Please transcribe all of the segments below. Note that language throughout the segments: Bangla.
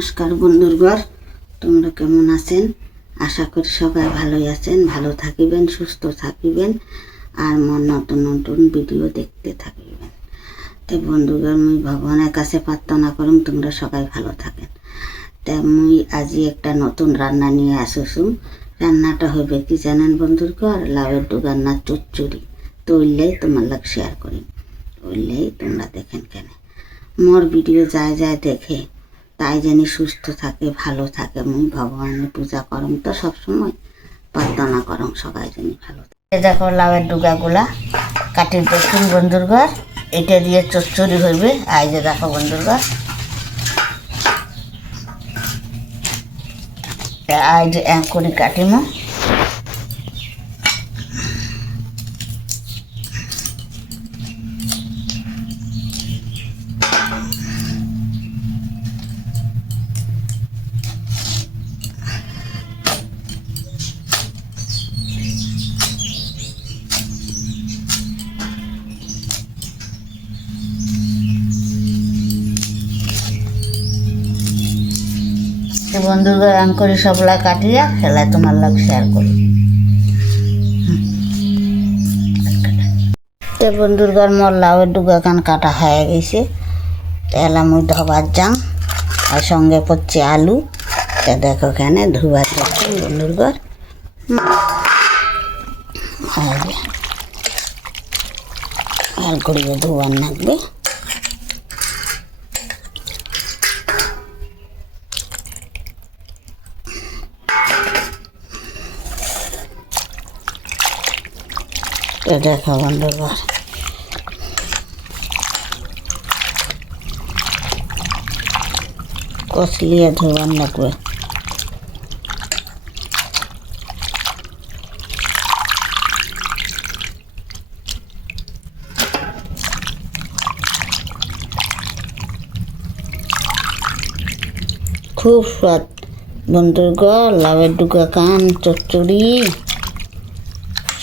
নমস্কার বন্ধুগণ, তোমরা কেমন আছেন? আশা করি সবাই ভালোই আছেন, ভালো থাকিবেন, সুস্থ থাকিবেন আর মোর নতুন নতুন ভিডিও দেখতে থাকিবেন। তো বন্ধুগণ, মুই ভগবানের কাছে প্রার্থনা করুম তোমরা সবাই ভালো থাকেন। তা মুই আজি একটা নতুন রান্না নিয়ে আসুছুম। রান্নাটা হবে কি জানেন বন্ধুগণ? লাউয়ের ডুগান্নার চচ্চড়ি। তো ওইলেই তোমার লাগ শেয়ার করি, ওইলেই তোমরা দেখেন কেন। মোর ভিডিও যায় যায় দেখে তাই জানি সুস্থ থাকে, ভালো থাকে। মুই ভগবানের পূজা করম, তো সবসময় প্রার্থনা করম সবাই জানি ভালো থাকে। দেখো লাউয়ের ডুগাগুলা কাটি দেখুন বন্ধুরঘর, এটা দিয়ে চচ্চড়ি হইবে। আই যে দেখো বন্ধুরঘর, আই যে এক করে কাটিমো। বন্ধুরা আম করে সবলা কাটিয়া খেলায় তোমার লাগ শেয়ার করি। তো বন্ধুরগর মোর লাউয়ের ডুগা কান কাটা হয়ে গেছে, এলাম ওই ধোবার যাম আর সঙ্গে করছে আলু। তা দেখো কেনে ধোবার যাচ্ছি বন্ধুরগর, ভাল করিয়ে ধোবার লাগবে। দেখো বন্ধুগণ, কষলিয়ে ধোবার লাগবে। খুব স্বাদ বন্ধুগণ, লাউয়ের ডুগা কান চচ্চড়ি,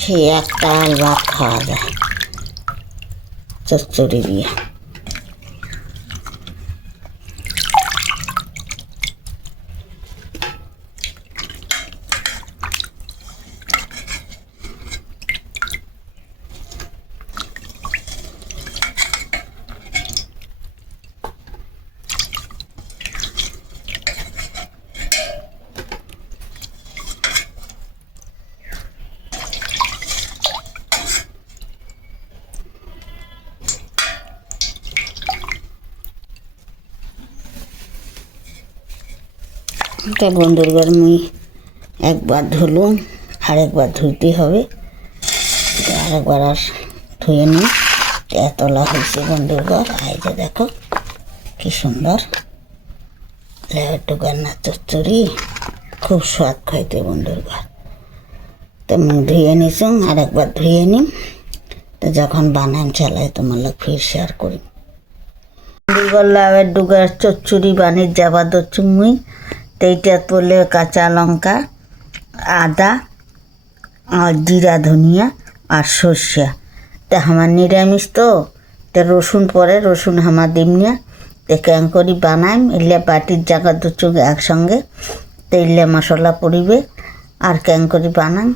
সে একটা ভাত খাওয়া যায় চচ্চড়ি দিয়ে। এটা বন্ধুরগর মুই একবার ধুলুম, আরেকবার ধুইতে হবে। আরেকবার আর ধুয়ে নিই। এতলা হয়েছে বন্ধুরগর, এই যে দেখো কি সুন্দর লাউয়ের ডুগান্না চচ্চড়ি, খুব স্বাদ খাইতে বন্ধুরগর। তো মুই ধুয়ে নিছুম, আরেকবার ধুয়ে নিম। তো যখন বানাম চালাই তোমার লোক ফির শেয়ার করি। বন্ধুরগর লাউয়ের ডুগার চচ্চড়ি বানিয়ে যাবার দচ্ছু মুই। তো এইটা পড়লে কাঁচা লঙ্কা, আদা আর জিরা ধনিয়া আর সর্ষা। তো আমার নিরামিষ তো রসুন পরে, রসুন আমার দিম না। তো ক্যাং করি বানাইম, এলে বাটির জায়গা দুচুক একসঙ্গে। তো এলে মশলা পড়িবে আর ক্যাং করি বানাম,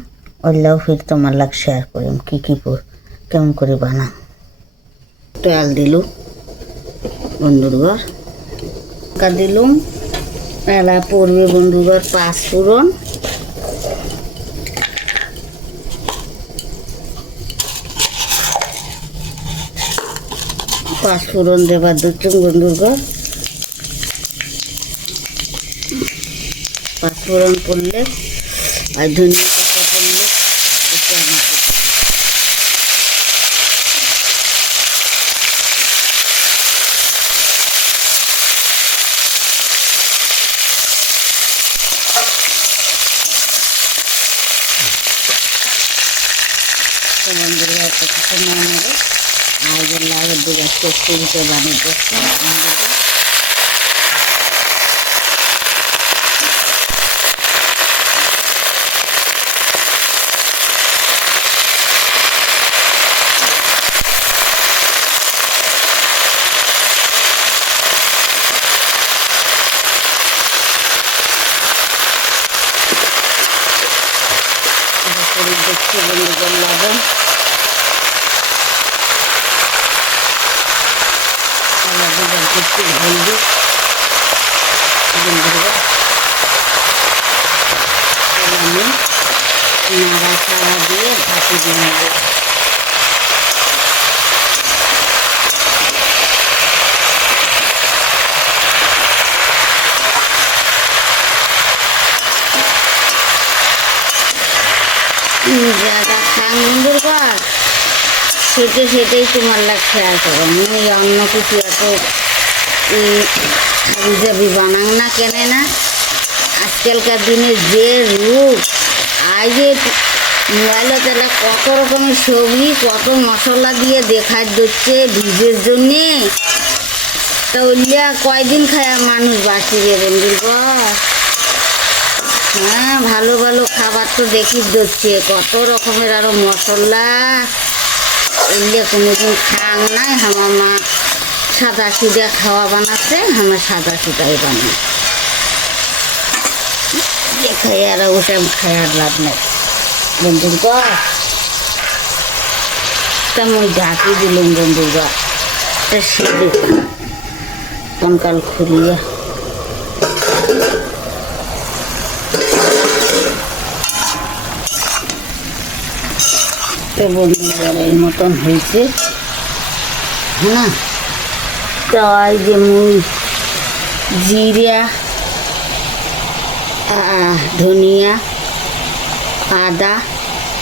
ওইলেও ফির তোমার লাগ শেয়ার করিম কী কী কেমন করে বানাম। তেল দিলুম বন্ধুরঘর, লঙ্কা দিলুম। এলা পড়বে বন্ধুগর পাঁচফোড়ন, পাঁচফোড়ন দেবার দুচুন বন্ধুগর। পাঁচফোড়ন পড়লে আর ধনিয়া পাতা পড়লে একটু আমাকে বন্ধুরা একটা কিছু নিয়ে নেবে। আর যে লাউয়ের ডুগা চচ্চড়িতে বানিয়ে দিচ্ছি। দিচ্ছি বন্ধুগর লবণ, দিচ্ছি হলদি বন্ধুগর, আমি নাড়াচাড়া দিয়ে ঢাকি দিয়ে নেব। যারা খান বন্ধুগর সেটাই তোমার লাগ খেয়াল করো, আমি অন্য কিছু এত হাবিজাবি বানাং না কেনে না। আজকালকার দিনে যে রূপ, আজ যে মোবাইলে তারা কত রকমের সবজি কত মশলা দিয়ে দেখার দিচ্ছে ভিজের জন্যে, তা ওইটা কয়দিন খায় মানুষ বাঁচিবে বন্ধুগর। হ্যাঁ, ভালো ভালো খাবার তো দেখি দিচ্ছে, কত রকমের আরো মশলা, এগুলো কোনোদিন খাং নাই। আমার মা সাদা সিধা খাওয়া বানাচ্ছে, আমার সাদা সিধাই বানায়, যে খাই আর ওসব খায়ার লাভ নাই বন্ধুগর। তেমন ঢাকি দিলাম বন্ধুগর, সিদ্ধ কঙ্কাল খুলিয়া বন্ধুগর এই মতন হয়েছে না। তাই যে মুই জিরা ধনিয়া আদা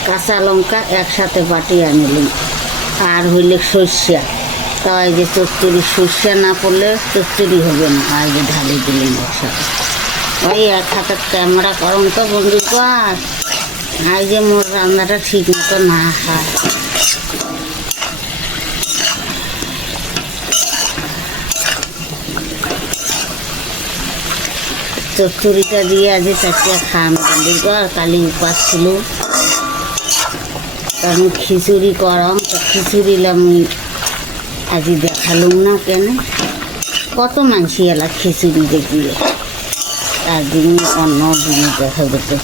কাঁচা লঙ্কা একসাথে বাটিয়ে আনিলাম, আর হইলে সর্ষা। তাই যে চচ্চড়ি সর্ষা না পড়লে চচ্চড়ি হবে না, আর যে ঢালি দিলাম একসাথে। ওই এক হাতের ক্যামেরা করম তো বন্ধুগর, আর যে মোর রান্নাটা ঠিক মতো না হয়। চচ্চড়িটা দিয়ে আজ চারটে খাম বন্ধুগর, কালি উপাস ছিল, কারণ খিচুড়ি করম, তো খিচুড়ি আমি আজ দেখালুম না কেন, কত মানসি এলা খিচুড়ি দেখিয়ে, তার দিন অন্য জিনিস দেখা যেতে।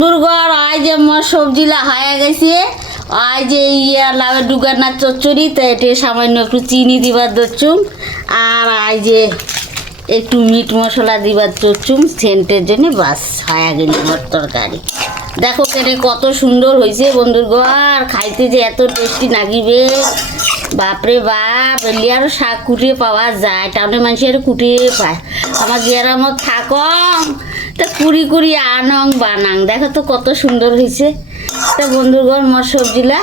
বন্ধুগর আজ যে মোর সবজিলা হয়ে গেছে, আজ যে লাভের ডুগার না চচ্চড়ি, তো এটা সামান্য একটু চিনি দিবার দচ্ছুম, আর আজ যে একটু মিট মশলা দিবার দচ্ছুম সেন্টের জন্য, বাস হয়ে গেল মোর তরকারি। দেখো কেটে কত সুন্দর হয়েছে বন্ধুগর, খাইতে যে এত টেস্টি লাগিবে বাপরে বাপ। এলি আরও শাক কুটিয়ে পাওয়া যায়, টাউনের মানুষের কুটিয়ে পায়, আমার গ্রামত থাকম তা কুড়ি কুড়ি আনং বানাং। দেখো তো কত সুন্দর হয়েছে। তা বন্ধুগর মোর সবজিলা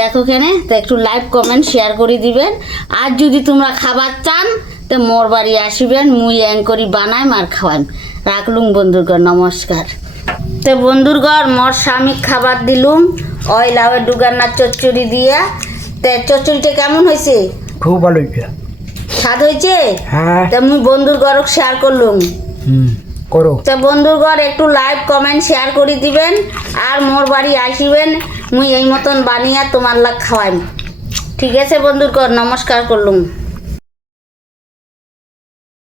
দেখো কেনে, তো একটু লাইক কমেন্ট শেয়ার করে দিবেন, আর যদি তোমরা খাবার চান তো মোর বাড়ি আসিবেন, মুই এং করি বানাইম আর খাওয়াইম। রাখলুম বন্ধুগর, নমস্কার। তো বন্ধুগর মোর স্বামী খাবার দিলুম ওই লাউয়ের ডুগার না চচ্চড়ি দিয়া। তে চচ্চড়িটা কেমন হয়েছে? খুব ভালো হয়েছে, স্বাদ হয়েছে। হ্যাঁ, তা মুই বন্ধুগর শেয়ার করলুম, করো। তা বন্ধুগর একটু লাইক কমেন্ট শেয়ার করে দিবেন, আর মোর বাড়ি আসিবেন, মুই এই মতন বানিয়ে তোমার লাগ খাওয়াইম। ঠিক আছে বন্ধুগর, নমস্কার করলুম।